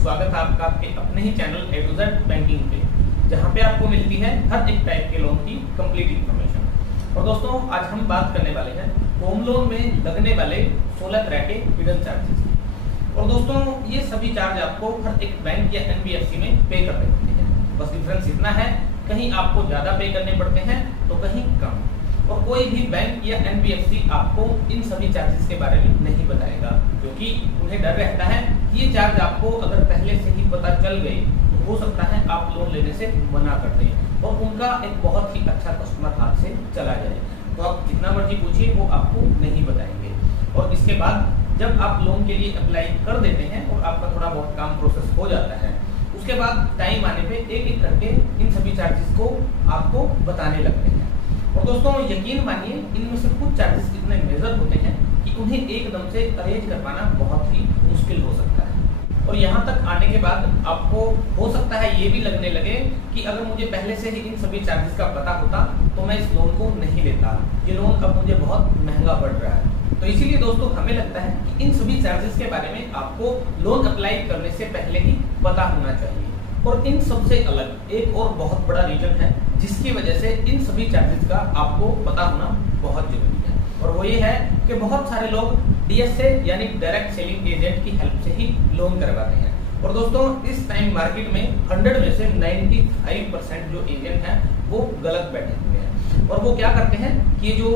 स्वागत है आपका आपके अपने ही channel A to Z banking पे, जहाँ पे आपको मिलती है हर एक टाइप के लोन की कंप्लीट इन्फॉर्मेशन। और दोस्तों आज हम बात करने वाले हैं होम लोन में लगने वाले 16 तरह के हिडन चार्जेस की। और दोस्तों ये सभी चार्ज आपको हर एक बैंक या एनबीएफसी में पे करने पड़ते हैं। बस डिफरेंस इतना है, कहीं आपको ज्यादा पे करने पड़ते हैं तो कहीं कम। और कोई भी बैंक या एनबीएफसी आपको इन सभी चार्जेस के बारे में नहीं बताएगा, क्योंकि उन्हें डर रहता है कि ये चार्ज आपको अगर पहले से ही पता चल गए तो हो सकता है आप लोन लेने से मना कर दें और उनका एक बहुत ही अच्छा कस्टमर हाथ से चला जाए। तो आप जितना मर्जी पूछिए वो आपको नहीं बताएंगे। और इसके बाद जब आप लोन के लिए अप्लाई कर देते हैं और आपका थोड़ा बहुत काम प्रोसेस हो जाता है, उसके बाद टाइम आने पे एक एक करके इन सभी चार्जेस को आपको बताने लगते हैं। और दोस्तों यकीन मानिए इनमें से कुछ चार्जेस इतने मेजर होते हैं कि उन्हें एकदम से अरेंज कर पाना बहुत ही मुश्किल हो सकता है। और यहाँ तक आने के बाद आपको हो सकता है ये भी लगने लगे कि अगर मुझे पहले से ही इन सभी चार्जेस का पता होता तो मैं इस लोन को नहीं लेता, ये लोन अब मुझे बहुत महंगा पड़ रहा है। तो इसीलिए दोस्तों हमें लगता है कि इन सभी चार्जेस के बारे में आपको लोन अप्लाई करने से पहले ही पता होना चाहिए। और इन सबसे अलग एक और बहुत बड़ा रीजन है जिसकी वजह से इन सभी चार्जेस का आपको पता होना बहुत जरूरी है, और वो ये है कि बहुत सारे लोग डीएसए यानी डायरेक्ट सेलिंग एजेंट की हेल्प से ही लोन करवाते हैं। और दोस्तों इस टाइम मार्केट में 100 में से 95% जो एजेंट हैं वो गलत बैठे हुए हैं। और वो क्या करते हैं कि जो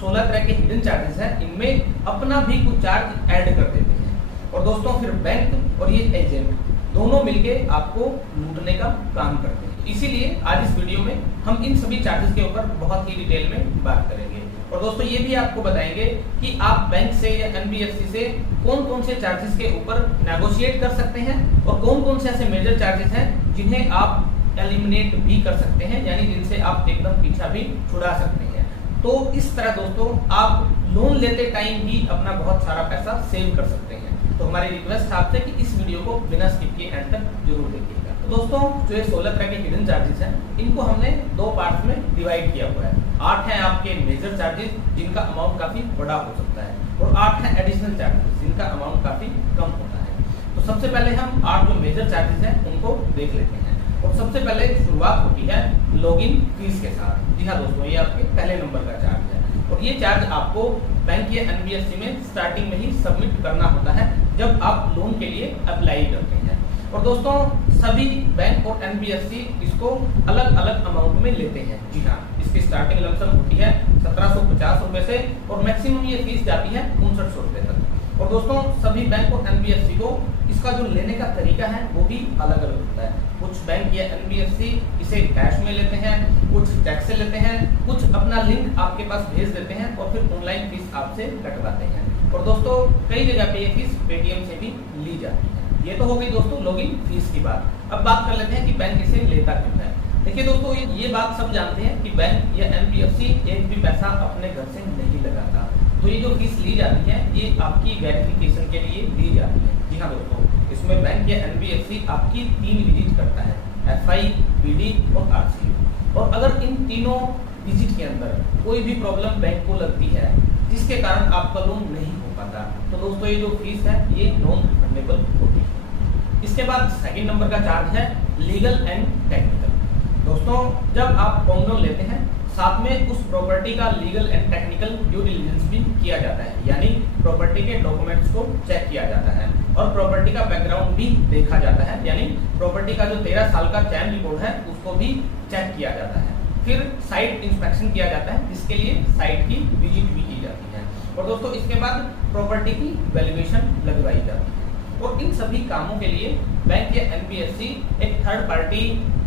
16 तरह के हिडन चार्जेस हैं इनमें अपना भी कुछ चार्ज ऐड कर देते हैं। और दोस्तों फिर बैंक और ये एजेंट दोनों मिलके आपको लूटने का काम करते हैं। इसीलिए आज इस वीडियो में हम इन सभी चार्जेस के ऊपर बहुत ही डिटेल में बात करेंगे। और दोस्तों ये भी आपको बताएंगे कि आप बैंक से या एनबीएफसी से कौन कौन से चार्जेस के ऊपर नेगोशिएट कर सकते हैं और कौन कौन से ऐसे मेजर चार्जेस हैं जिन्हें आप एलिमिनेट भी कर सकते हैं, यानी जिनसे आप एकदम पीछा भी छुड़ा सकते हैं। तो इस तरह दोस्तों आप लोन लेते टाइम ही अपना बहुत सारा पैसा सेव कर सकते हैं। तो हमारी रिक्वेस्ट आपसे कि इस वीडियो को बिना स्किप किए एंड तक जरूर देखिएगा। तो दोस्तों जो ये 16 तरह के हिडन चार्जेस हैं इनको हमने दो पार्ट्स में डिवाइड किया हुआ है। 8 हैं आपके मेजर चार्जेस जिनका अमाउंट काफी बड़ा हो सकता है, और 8 हैं एडिशनल चार्जेस जिनका अमाउंट काफी कम होता है। तो सबसे पहले हम 8 जो मेजर चार्जेस हैं उनको देख लेते हैं। और सबसे पहले शुरुआत होती है लॉगिन फीस के साथ। जी हाँ दोस्तों, ये आपके पहले नंबर का चार्ज है, और ये चार्ज आपको बैंक या एनबीएफसी में स्टार्टिंग में ही सबमिट करना होता है जब आप लोन के लिए अप्लाई करते हैं। और दोस्तों सभी बैंक और एनबीएफसी इसको अलग अलग अमाउंट में लेते हैं। जी हाँ, इसकी स्टार्टिंग लमसम होती है 1750 रुपए से, और मैक्सिमम ये फीस जाती है 5900 रुपए तक। और दोस्तों सभी बैंक और एनबीएफसी को इसका जो लेने का तरीका है वो भी अलग अलग होता है। कुछ बैंक या एनबीएफसी इसे कैश में लेते हैं, कुछ चेक से लेते हैं, कुछ अपना लिंक आपके पास भेज देते हैं और फिर ऑनलाइन फीस आपसे कटवाते हैं। और दोस्तों कई जगह पे ये फीस पेटीएम से भी ली जाती है। ये तो हो गई दोस्तों लॉगिन फीस की बात। अब बात कर लेते हैं कि बैंक इसे लेता क्यों है। देखिए दोस्तों ये बात सब जानते हैं कि बैंक या एनबीएफसी एक भी पैसा अपने घर से नहीं लगाता। तो ये जो फीस ली जाती है ये आपकी वेरिफिकेशन के लिए ली जाती है। जी हाँ दोस्तों, इसमें बैंक या एनबीएफसी आपकी 3 विजिट करता है, एफआई, पीडी और आरसीयू। और अगर इन तीनों विजिट के अंदर कोई भी प्रॉब्लम बैंक को लगती है जिसके कारण आपका लोन नहीं हो पाता, तो दोस्तों ये जो फीस है ये नॉन रिफंडेबल होती है। इसके बाद सेकंड नंबर का चार्ज है लीगल एंड टेक्निकल। दोस्तों जब आप होम लोन लेते हैं साथ में उस प्रॉपर्टी का legal and technical due diligence भी किया जाता है, यानी प्रॉपर्टी के डॉक्यूमेंट्स को चेक किया जाता है और प्रॉपर्टी का बैकग्राउंड भी देखा जाता है, यानी प्रॉपर्टी का जो 13 साल का चैन रिपोर्ट है उसको भी चेक किया जाता है। फिर साइट इंस्पेक्शन किया जाता है जिसके लिए साइट की विजिट भी की जाती है। और दोस्तों इसके बाद प्रॉपर्टी की वैल्यूएशन लगवाई जाती है। और इन सभी कामों के लिए बैंक या एनबीएफसी एक थर्ड पार्टी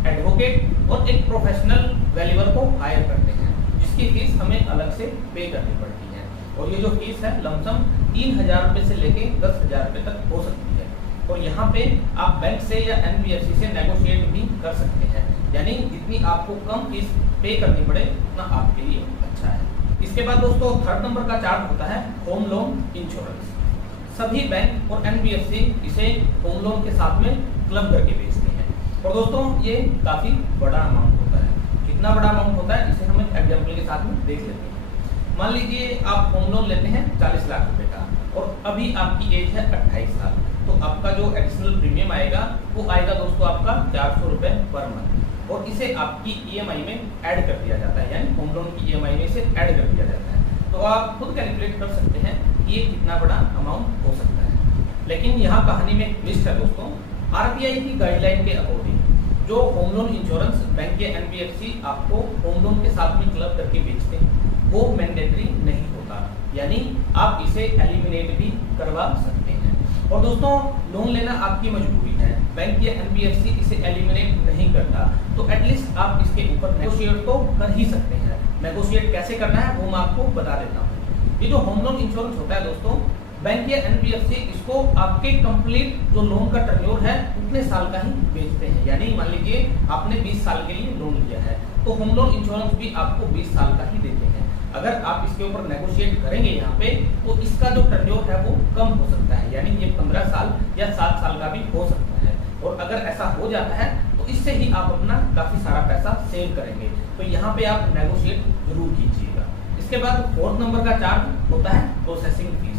एडवोकेट और एक प्रोफेशनल वैल्यूअर को हायर करते हैं, जिसकी फीस हमें अलग से पे करनी पड़ती है। और ये जो फीस है लमसम 3000 रुपए से लेके 10,000 रुपए तक हो सकती है। और यहाँ पे आप बैंक से या एनबीएफसी से नेगोशिएट भी कर सकते हैं, यानी जितनी आपको कम फीस पे करनी पड़े उतना आपके लिए अच्छा है। इसके बाद दोस्तों थर्ड नंबर का चार्ज होता है होम लोन इंश्योरेंस। सभी बैंक और एनबीएफसी इसे होम लोन के साथ में क्लब करके बेचते हैं। और दोस्तों ये काफी बड़ा अमाउंट होता है। कितना बड़ा अमाउंट होता है इसे हम एक एग्जाम्पल के साथ में देख लेते हैं। मान लीजिए आप होम लोन लेते हैं 40 लाख रुपए का, और अभी आपकी एज है 28 साल। तो आपका जो एडिशनल प्रीमियम आएगा वो आएगा दोस्तों आपका 400 रुपए पर मंथ, और इसे आपकी ईएमआई में ऐड कर दिया जाता है, यानी होम लोन की ईएमआई में इसे ऐड कर दिया जाता है। तो आप खुद कैलकुलेट कर सकते हैं कि ये कितना बड़ा अमाउंट हो सकता है। लेकिन यहाँ कहानी में एक ट्विस्ट है दोस्तों। आरबीआई की गाइडलाइन के अकॉर्डिंग जो होम लोन इंश्योरेंस बैंक या एनबीएफसी आपको होम लोन के साथ में क्लब करके बेचते हैं वो मैंडेटरी नहीं होता, यानी आप इसे एलिमिनेट भी करवा सकते हैं। और दोस्तों लोन लेना आपकी मजबूरी है, बैंक या एनबीएफसी इसे एलिमिनेट नहीं करता, तो एटलीस्ट आप इसके ऊपर नेगोशिएट तो कर ही सकते हैं। नेगोशिएट कैसे करना है वो मैं आपको बता देता हूँ। ये जो होम लोन इंश्योरेंस होता है दोस्तों, बैंक या एनबीएफसी इसको आपके कंप्लीट जो लोन का टर्न्योर है उतने साल का ही बेचते हैं, यानी मान लीजिए आपने 20 साल के लिए लोन लिया है तो होम लोन इंश्योरेंस भी आपको 20 साल का ही देते हैं। अगर आप इसके ऊपर नेगोशिएट करेंगे यहाँ पे तो इसका जो टर्न्योर है वो कम हो सकता है, यानी ये 15 साल या 7 साल का भी हो सकता है। और अगर ऐसा हो जाता है तो इससे ही आप अपना काफी सारा पैसा सेव करेंगे, तो यहाँ पे आप नेगोशिएट जरूर कीजिएगा। इसके बाद 4th नंबर का चार्ज होता है प्रोसेसिंग फीस।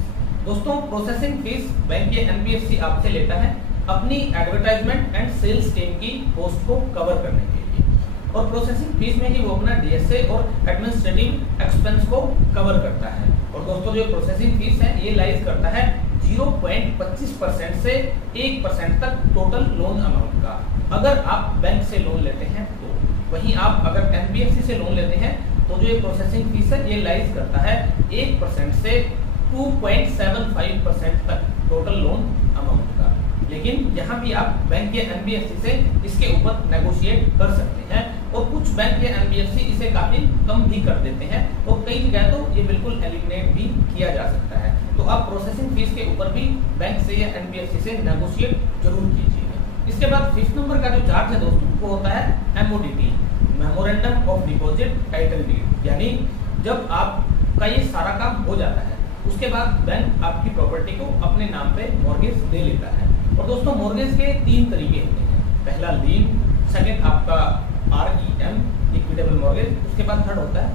दोस्तों प्रोसेसिंग फीस बैंक या एनबीएफसी आपसे लेता है अपनी एडवर्टाइजमेंट एंड सेल्स टीम की कॉस्ट को कवर करने के लिए, और प्रोसेसिंग फीस में ही वो अपना डीएसए और एडमिनिस्ट्रेटिव एक्सपेंस को कवर करता है। और दोस्तों जो प्रोसेसिंग फीस है ये लाइज करता है 0.25% से 1% तक टोटल लोन अमाउंट का, अगर आप बैंक से लोन लेते हैं तो। वहीं आप अगर एनबीएफसी से लोन लेते हैं तो जो ये प्रोसेसिंग फीस है ये लाइज करता है 1% से 2.75% तक टोटल लोन अमाउंट का। लेकिन यहाँ भी आप बैंक या एनबीएफसी से इसके ऊपर नेगोशिएट कर सकते हैं, और कुछ बैंक या एनबीएफसी इसे काफी कम भी कर देते हैं, और कई जगह तो ये बिल्कुल एलिमिनेट भी किया जा सकता है। तो आप प्रोसेसिंग फीस के ऊपर भी बैंक से या एनबीएफसी से नेगोशिएट जरूर कीजिएगा। इसके बाद 5th नंबर का जो चार्ज है दोस्तों वो होता है MODT, memorandum of deposit title deed, यानी जब आपका ये सारा काम हो जाता है उसके बाद बैंक आपकी प्रॉपर्टी को अपने नाम पे मॉर्गेज दे लेता है। और दोस्तों मॉर्गेज के 3 तरीके होते हैं, पहला लीन, सेकंड आपका आरईएम इक्विटेबल मॉर्गेज, उसके बाद थर्ड होता है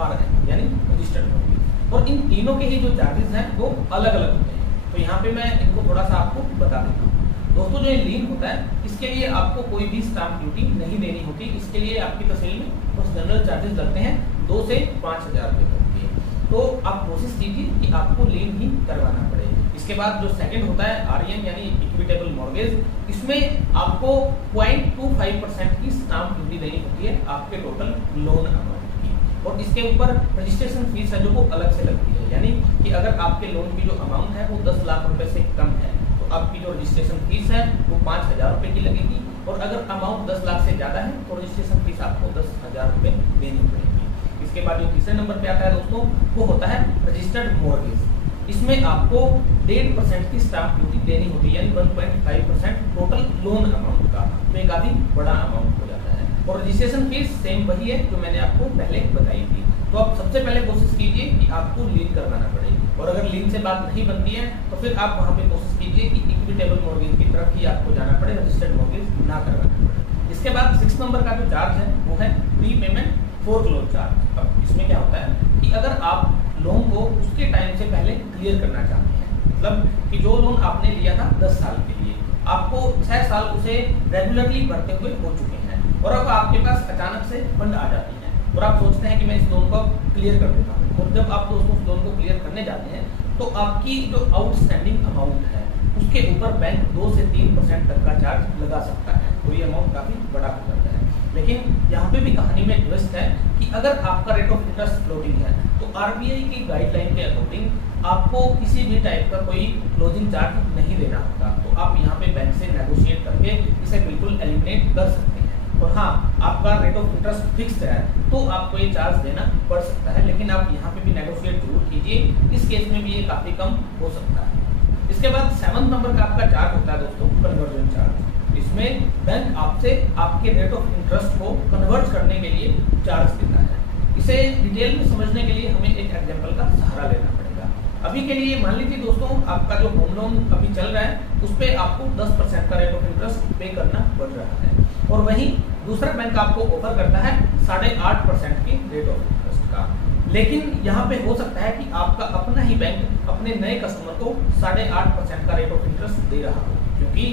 आरएम यानी रजिस्टर्ड मॉर्गेज। और इन तीनों के ही जो चार्जेस हैं वो अलग अलग होते हैं, तो यहाँ पे मैं इनको थोड़ा सा आपको बता देता हूँ। दोस्तों जो ये लीन होता है इसके लिए आपको कोई भी स्टाम्प ड्यूटी नहीं देनी होती, इसके लिए आपकी तहसील में बस जनरल चार्जेस लगते हैं 2 से 5,000 रुपए तक के। तो आप कोशिश कीजिए कि आपको लीन ही करवाना पड़े। इसके बाद जो सेकंड होता है आरईएम यानी इक्विटेबल मॉर्गेज, इसमें आपको 0.25% की स्टाम्प ड्यूटी देनी होती है आपके टोटल लोन अमाउंट की, और इसके ऊपर रजिस्ट्रेशन फीस है जो वो अलग से लगती है, यानी कि अगर आपके लोन की जो अमाउंट है वो 10 लाख रुपए से कम है तो आपकी जो रजिस्ट्रेशन फीस है वो 5,000 रुपए की लगेगी, और अगर अमाउंट 10 लाख से ज्यादा है तो रजिस्ट्रेशन फीस आपको 10,000 रुपए देनी पड़ेगी। इसके बाद जो तीसरे नंबर पे आता है दोस्तों वो होता है रजिस्टर्ड मॉर्गेज। इसमें आपको 1.5% की स्टाम्प ड्यूटी देनी होती है, यानी 1.5% टोटल लोन अमाउंट का, तो ये काफी बड़ा अमाउंट हो जाता है। और रजिस्ट्रेशन फीस सेम वही है जो मैंने आपको पहले बताई थी। तो आप सबसे पहले कोशिश कीजिए कि आपको लीन करवाना पड़ेगी, और अगर लीन से बात नहीं बनती है तो फिर आप वहाँ पे कोशिश कीजिए कि इक्विटेबल मॉर्गेज की तरफ ही आपको जाना पड़े, रजिस्टर्ड मॉर्गेज ना करवाना पड़े। इसके बाद 6 नंबर का जो चार्ज है वो है प्रीपेमेंट फोरक्लोज चार्ज। अब इसमें क्या होता है कि अगर आप लोन को उसके टाइम से पहले क्लियर करना चाहते हैं, मतलब कि जो लोन आपने लिया था 10 साल के लिए, आपको 6 साल उसे रेगुलरली भरते हुए हो चुके हैं, और अब आपके पास अचानक से फंड आ जाती है और आप सोचते हैं कि मैं इस लोन को क्लियर कर देता हूँ, और जब आप दोस्तों उस लोन को क्लियर करने जाते हैं तो आपकी जो आउटस्टैंडिंग अमाउंट है उसके ऊपर बैंक 2 से 3% तक का चार्ज लगा सकता है, और ये अमाउंट काफी बड़ा हो जाता है। लेकिन यहाँ पे भी कहानी में ट्विस्ट है कि अगर आपका रेट ऑफ इंटरेस्ट फ्लोटिंग है तो आरबीआई की गाइडलाइन के अकॉर्डिंग आपको किसी भी टाइप का कोई क्लोजिंग चार्ज नहीं देना होता, तो आप यहाँ पे बैंक से नेगोशिएट करके इसे बिल्कुल एलिमिनेट कर सकते हैं। और हाँ, आपका रेट ऑफ इंटरेस्ट फिक्स्ड है तो आपको ये चार्ज देना पड़ सकता है, लेकिन आप यहाँ पे भी नेगोशिएट जरूर कीजिए, इस केस में भी ये काफी कम हो सकता है। इसके बाद 7 नंबर का आपका चार्ज होता है दोस्तों कन्वर्जन चार्ज। इसमें बैंक आपसे आपके रेट ऑफ इंटरेस्ट को कन्वर्ट करने के लिए चार्ज देता है। इसे डिटेल में समझने के लिए हमें एक एग्जांपल का सहारा लेना पड़ेगा। अभी के लिए मान लीजिए दोस्तों आपका जो होम लोन अभी चल रहा है उस पे आपको 10% का रेट ऑफ इंटरेस्ट पे करना पड़ रहा है, और वहीं दूसरा बैंक आपको ऑफर करता है 8.5% की रेट ऑफ इंटरेस्ट का। लेकिन यहाँ पे हो सकता है कि आपका अपना ही बैंक अपने नए कस्टमर को 8.5% का रेट ऑफ इंटरेस्ट दे रहा हो, क्योंकि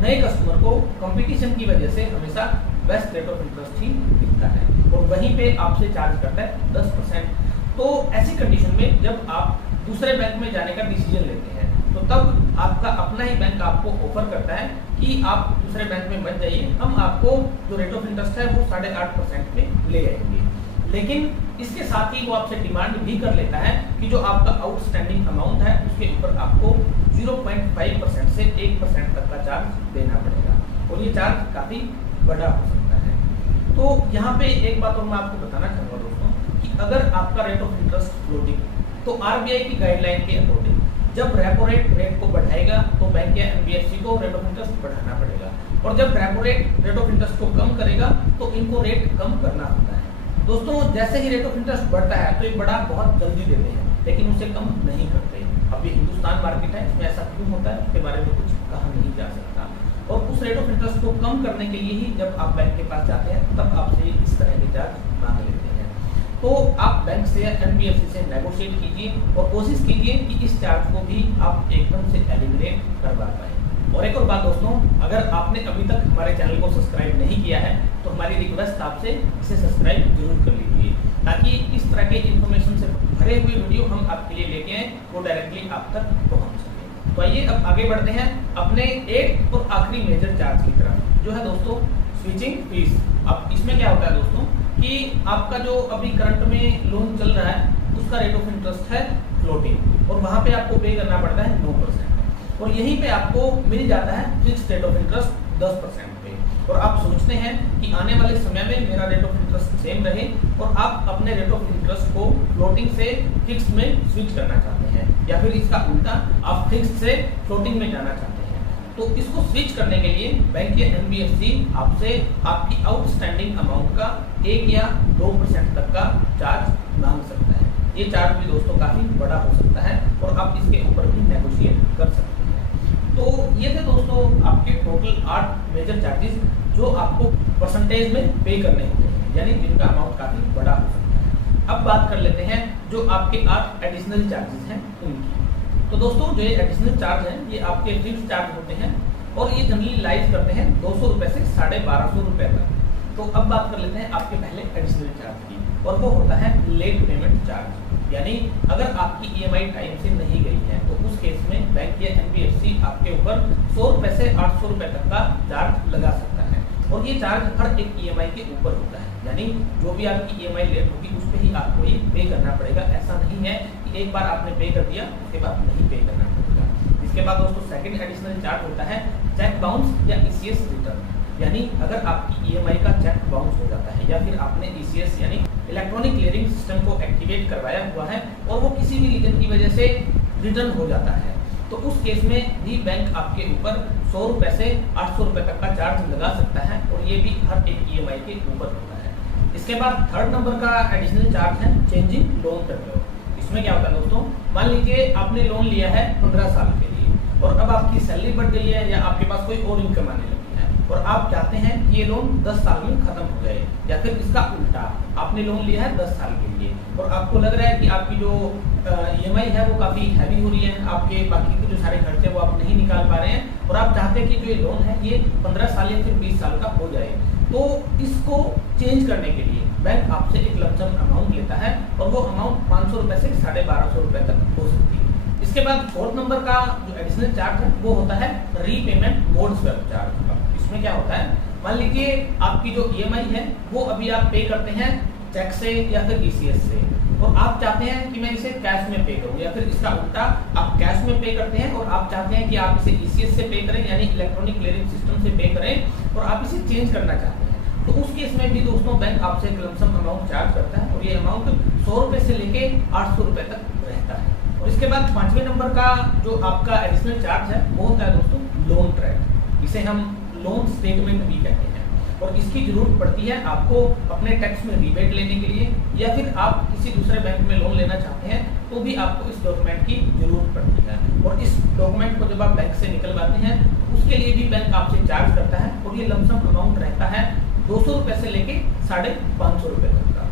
नए कस्टमर को कंपटीशन की वजह से हमेशा बेस्ट रेट ऑफ इंटरेस्ट ही मिलता है और वहीं पे आपसे चार्ज करता है 10%। तो ऐसी कंडीशन में जब आप दूसरे बैंक में जाने का डिसीजन लेते हैं तो तब आपका अपना ही बैंक आपको ऑफर करता है कि आप दूसरे बैंक में मत जाइए, हम आपको जो रेट ऑफ इंटरेस्ट है वो 8.5% पे ले आएंगे। लेकिन इसके साथ ही वो आपसे डिमांड भी कर लेता है कि जो आपका आउटस्टैंडिंग अमाउंट है उसके ऊपर आपको 0.5% से 1% तक का चार्ज देना पड़ेगा और ये चार्ज काफी बड़ा हो सकता है। तो यहाँ पे एक बात और मैं आपको बताना चाहूंगा दोस्तों कि अगर आपका रेट ऑफ इंटरेस्ट फ्लोटिंग, तो आरबीआई की गाइडलाइन के अकॉर्डिंग जब रेपो रेट को बढ़ाएगा तो बैंक या एनबीएफसी को रेट ऑफ इंटरेस्ट बढ़ाना पड़ेगा, और जब रेपो रेट ऑफ इंटरेस्ट को कम करेगा तो इनको रेट कम करना होता है। दोस्तों जैसे ही रेट ऑफ इंटरेस्ट बढ़ता है तो ये बढ़ा बहुत जल्दी देते हैं लेकिन उसे कम नहीं करते। अभी हिंदुस्तान मार्केट है, इसमें ऐसा क्यों होता है उसके बारे में कुछ कहा नहीं जा सकता, और उस रेट ऑफ इंटरेस्ट को कम करने के लिए ही जब आप बैंक के पास जाते हैं तब आपसे इस तरह के चार्ज मांग लेते हैं। तो आप बैंक से या एनबीएफसी से नेगोशिएट कीजिए और कोशिश कीजिए कि इस चार्ज को भी आप एकदम से एलिमिनेट करवा पाए। और एक और बात दोस्तों, अगर आपने अभी तक हमारे चैनल को सब्सक्राइब नहीं किया है तो हमारी रिक्वेस्ट आपसे इसे सब्सक्राइब जरूर कर लीजिए, ताकि इस तरह के इन्फॉर्मेशन से भरे हुए वीडियो हम आपके लिए लेके आए वो डायरेक्टली आप तक पहुंच सके। तो आइए अब आगे बढ़ते हैं अपने एक और आखिरी मेजर चार्ज की तरफ, जो है दोस्तों स्विचिंग फीस। अब इसमें क्या होता है दोस्तों कि आपका जो अभी करंट में लोन चल रहा है उसका रेट ऑफ इंटरेस्ट है फ्लोटिंग और वहां पे आपको पे करना पड़ता है 9%, और यहीं पे आपको मिल जाता है फिक्स रेट ऑफ इंटरेस्ट 10% पे। और आप सोचते हैं कि आने वाले समय में मेरा रेट ऑफ इंटरेस्ट सेम रहे और आप अपने रेट ऑफ इंटरेस्ट को फ्लोटिंग से फिक्स में स्विच करना चाहते हैं, या फिर इसका उल्टा आप फिक्स से फ्लोटिंग में जाना चाहते हैं। तो इसको स्विच करने के लिए बैंक या एनबीएफसी आपसे आपकी आउटस्टैंडिंग अमाउंट का 1 या 2% तक का चार्ज मांग सकता है। ये चार्ज भी दोस्तों काफी बड़ा हो सकता है और आप इसके ऊपर भी नेगोशिएट कर सकते हैं। तो ये थे दोस्तों आपके टोटल 8 मेजर चार्जेस जो आपको परसेंटेज में पे करने होते हैं, यानी जिनका अमाउंट काफी बड़ा हो सकता है। अब बात कर लेते हैं जो आपके 8 एडिशनल चार्जेस हैं उनकी। तो दोस्तों जो ये एडिशनल चार्ज हैं ये आपके फिक्स चार्ज होते हैं और ये जनरली लाइज करते हैं 200 रुपए से 1250 रुपए तक। तो अब बात कर लेते हैं आपके पहले एडिशनल चार्ज की, और वो होता है लेट पेमेंट चार्ज। यानी अगर आपकी ईएमआई टाइम से नहीं गई है तो उस केस में बैंक या एनबीएफसी आपके ऊपर 100 रुपए से 800 रुपए तक का चार्ज लगा सकता है, और ये चार्ज हर एक ईएमआई के ऊपर होता है। यानी जो भी आपकी ईएमआई लेट होगी उस पर ही आपको ये पे करना पड़ेगा। ऐसा नहीं है कि एक बार आपने पे कर दिया उसके बाद नहीं पे करना पड़ेगा। इसके बाद दोस्तों सेकंड एडिशनल चार्ज होता है चेक बाउंस या ईसीएस रिटर्न। यानी अगर आपकी ईएमआई का चेक बाउंस हो जाता है या फिर आपने ईसीएस यानी इलेक्ट्रॉनिक क्लियरिंग सिस्टम को एक्टिवेट करवाया हुआ है और वो किसी भी रीजन की वजह से रिटर्न हो जाता है, तो उस केस में भी बैंक आपके ऊपर 100 रुपए से 800 रुपए तक का चार्ज लगा सकता है, और ये भी हर एक ईएमआई के ऊपर होता है। इसके बाद थर्ड नंबर का एडिशनल चार्ज है चेंजिंग लोन टेन्योर। इसमें क्या होता है दोस्तों, मान लीजिए आपने लोन लिया है 15 साल के लिए और अब आपकी सैलरी बढ़ गई है या आपके पास कोई और इनकम आने लगी है और आप चाहते हैं कि ये लोन 10 साल में खत्म हो जाए, या फिर इसका उल्टा आपने लोन लिया है 10 साल के लिए और आपको लग रहा है कि आपकी जो ईएमआई है वो काफी हैवी हो रही है, आपके बाकी के जो सारे खर्चे वो आप नहीं निकाल पा रहे हैं और आप चाहते हैं कि जो ये लोन है ये 15 साल या फिर 20 साल का हो जाए। तो इसको चेंज करने के लिए बैंक आपसे एक लमसम अमाउंट लेता है और वो अमाउंट 500 रुपए से 1250 रुपए तक हो सकती है। इसके बाद फोर्थ नंबर का जो एडिशनल चार्ज है वो होता है रीपेमेंट मोड स्वैप चार्ज। इसमें क्या होता है, मान लीजिए आपकी जो ईएमआई है वो अभी आप पे करते हैं चेक से या फिर ईसीएस से और आप चाहते हैं कि मैं इसे कैश में पे करूं, या फिर इसका उल्टा आप कैश में पे करते हैं और आप चाहते हैं कि आप इसे ईसीएस से पे करें यानी इलेक्ट्रॉनिक क्लियरिंग सिस्टम से पे करें और आप इसे चेंज करना चाहते हैं। तो उस केस में भी दोस्तों बैंक आपसे एक लमसम अमाउंट चार्ज करता है और ये अमाउंट 100 रुपए से लेके 800 रुपए तक रहता है। और इसके बाद 5वें नंबर का जो आपका एडिशनल चार्ज है वो होता है दोस्तों लोन ट्रैक। इसे हम लोन स्टेटमेंट भी कहते हैं और इसकी जरूरत पड़ती है आपको अपने टैक्स में रिबेट लेने के लिए, या फिर आप किसी दूसरे बैंक में लोन लेना चाहते हैं तो भी आपको इस डॉक्यूमेंट की जरूरत पड़ती है। और इस डॉक्यूमेंट को जब आप बैंक से निकलवाते हैं उसके लिए भी बैंक आपसे चार्ज करता है और ये लमसम अमाउंट रहता है 200 रुपए से लेके 550 रुपए तक का।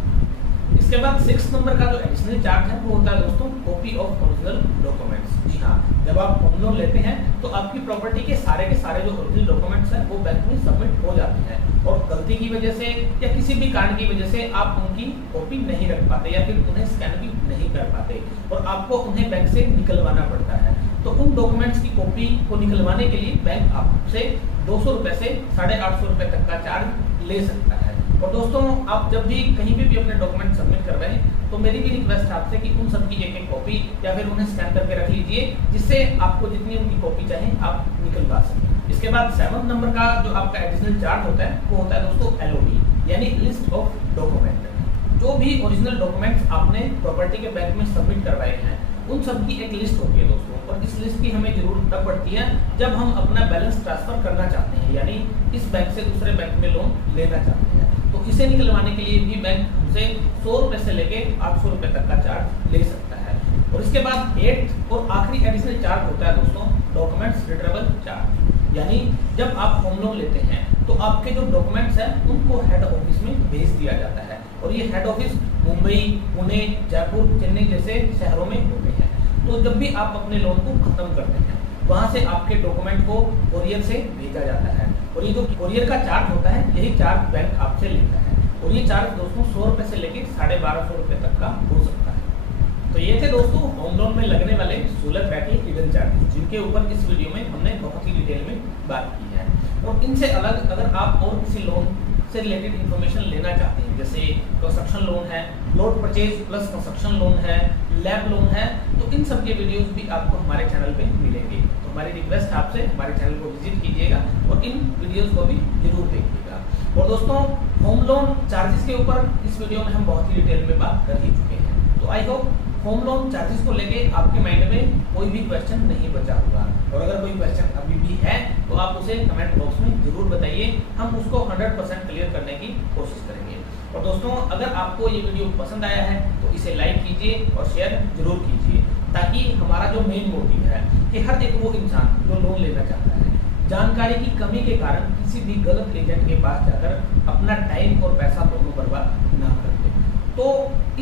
इसके बाद 6 नंबर का जो एडिशनल चार्ज है वो होता है दोस्तों कॉपी ऑफ ओरिजिनल डॉक्यूमेंट्स। जी हाँ, जब आप होम लोन लेते हैं तो आपकी प्रॉपर्टी के सारे जो ओरिजिनल डॉक्यूमेंट्स हैं वो बैंक में सबमिट हो जाते हैं, और गलती की वजह से या किसी भी कारण की वजह से आप उनकी कॉपी नहीं रख पाते या फिर उन्हें स्कैन भी नहीं कर पाते और आपको उन्हें बैंक से निकलवाना पड़ता है। तो उन डॉक्यूमेंट्स की कॉपी को निकलवाने के लिए बैंक आपसे 200 रुपए से 850 रुपए तक का चार्ज ले सकता है। और दोस्तों, आप जब भी कहीं भी अपने डॉक्यूमेंट सबमिट करवाएं तो मेरी भी रिक्वेस्ट आपसे कि उन सब की एक कॉपी या फिर उन्हें स्कैन करके रख लीजिए, जिससे आपको जितनी उनकी कॉपी चाहे आप निकलवा सकें। इसके बाद 7 नंबर का जो आपका एडिशनल चार्ज होता है वो होता है दोस्तों LOD, यानी लिस्ट ऑफ डॉक्यूमेंट। जो भी ओरिजिनल डॉक्यूमेंट्स आपने प्रॉपर्टी के बैंक में सबमिट करवाए हैं उन सब की एक लिस्ट होती है दोस्तों, और इस लिस्ट की हमें जरूरत तब पड़ती है जब हम अपना बैलेंस ट्रांसफर करना चाहते हैं, यानी इस बैंक से दूसरे बैंक में लोन लेना चाहते हैं। तो इसे निकलवाने के लिए भी बैंक हमसे 100 रुपए से लेके 800 रुपए तक का चार्ज ले सकता है। और इसके बाद 8 और आखिरी एडिशनल चार्ज होता है दोस्तों डॉक्यूमेंट्स रिट्रीवल चार्ज, यानी जब आप होम लोन लेते हैं तो आपके जो डॉक्यूमेंट्स हैं उनको हेड ऑफिस में भेज दिया जाता है, और ये हेड ऑफिस मुंबई, पुणे, जयपुर, चेन्नई जैसे शहरों में होते हैं। तो जब भी आप अपने लोन को खत्म करते हैं वहां से आपके डॉक्यूमेंट को कोरियर से भेजा जाता है, और ये जो कोरियर का चार्ज होता है यही चार्ज बैंक आपसे लेता है, और ये चार्ज दोस्तों 100 रुपए से लेकर 1250 रुपए तक का हो सकता है। तो ये थे दोस्तों होम लोन में लगने वाले 16 तरह के हिडन चार्जेस, जिनके ऊपर इस वीडियो में हमने बहुत ही डिटेल में बात की है। और इनसे अलग अगर आप और किसी लोन से रिलेटेड इन्फॉर्मेशन लेना चाहते हैं, जैसे कंस्ट्रक्शन लोन है, plot purchase plus construction loan है, लैब लोन है, तो इन सब के वीडियोस भी आपको हमारे चैनल पे मिलेंगे। तो हमारी रिक्वेस्ट आपसे हमारे चैनल को विजिट कीजिएगा और इन वीडियोस को भी जरूर देखिएगा। और दोस्तों, होम लोन चार्जेस के ऊपर इस वीडियो में हम बहुत ही डिटेल में बात कर ही चुके हैं। तो I hope home loan charges को लेके आपके माइंड में कोई भी क्वेश्चन नहीं बचा होगा, और अगर कोई क्वेश्चन अभी भी है तो आप उसे कमेंट बॉक्स में जरूर बताइए, हम उसको 100% क्लियर करने की कोशिश करेंगे। और दोस्तों, अगर आपको ये वीडियो पसंद आया है तो इसे लाइक कीजिए और शेयर जरूर कीजिए, ताकि हमारा जो मेन मोटिव है कि हर एक वो इंसान जो लोन लेना चाहता है जानकारी की कमी के कारण किसी भी गलत एजेंट के पास जाकर अपना टाइम और पैसा दोनों बर्बाद ना करते, तो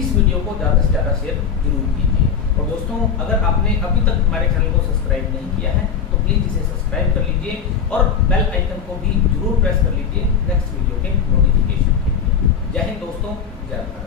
इस वीडियो को ज़्यादा से ज़्यादा शेयर जरूर कीजिए। और दोस्तों, अगर आपने अभी तक हमारे चैनल को सब्सक्राइब नहीं किया है तो प्लीज़ इसे सब्सक्राइब कर लीजिए और बेल आइकन को भी जरूर प्रेस कर लीजिए नेक्स्ट वीडियो के नोटिफिकेशन के लिए। जय हिंद दोस्तों, जय भारत।